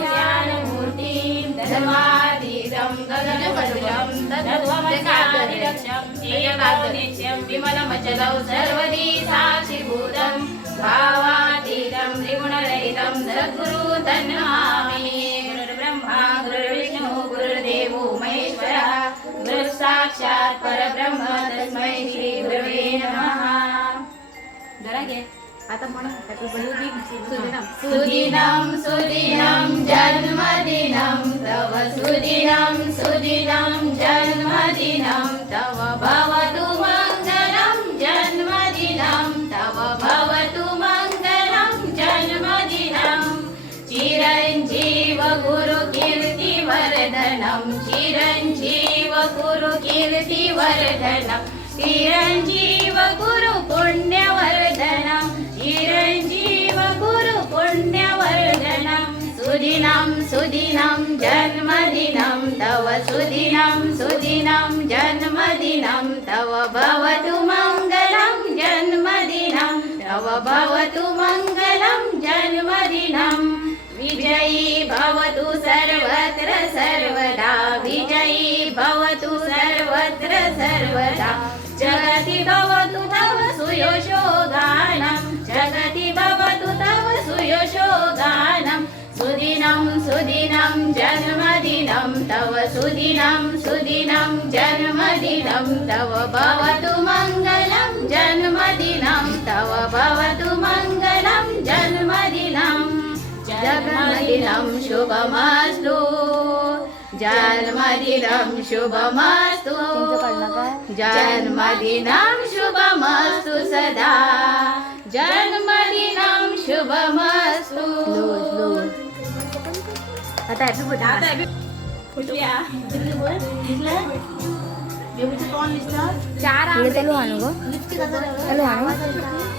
ज्ञानमूर्तिं धर्माधीरं गगनसदृशं तत्त्वमस्यादिलक्ष्यं नित्यं विमलमचलं सर्वदी साक्षिभूतं भावातीतं त्रिगुणरहितं सद्गुरु तन्नमामि। गुरुर्ब्रह्मा गुरुर्विष्णु गुरुर्देवो महेश्वरः गुरुः साक्षात् परब्रह्म तस्मै श्री गुरवे नमः। जरा घे आता म्हणा सुदिनं सुदिनं जन्मदिनं तव सुदिनं सुदिनं जन्मदिनं तव भवतु मङ्गलं जन्मदिनं तव भवतु मङ्गलं जन्मदिनं चिरञ्जीव गुरु कीर्तिवर्धनं चिरञ्जीव गुरु कीर्तिवर्धनं चिरञ्जीव गुरु पुण्यवर्धनं चिरञ्जीव गुरु पुण्यवर्धनं सुदिनं सुदिनं जन्मदिनं तव सुदिनं सुदिनं जन्मदिनं तव भवतु मङ्गलं जन्मदिनं तव भवतु मङ्गलं जन्मदिनं विजयी भवतु सर्वत्र सर्वदा विजयी भवतु सर्वत्र सर्वदा जगति भवतु तव सुयशो गानं जगति भवतु तव सुयशो गानं सुदिनं सुदिनं जन्मदिनं तव सुदिनं सुदिनं जन्मदिनं तव भवतु मङ्गलं जन्मदिनं तव भवतु मङ्गलं जन्मदिनं जन्मदिनं शुभमस्तु जन्मदिनं शुभमस्तु जन्मदिनं शुभमस्तु सदा जन्मदिनं शुभमस्तु। आता फुटूया चार चालू आणू गो चालू आणू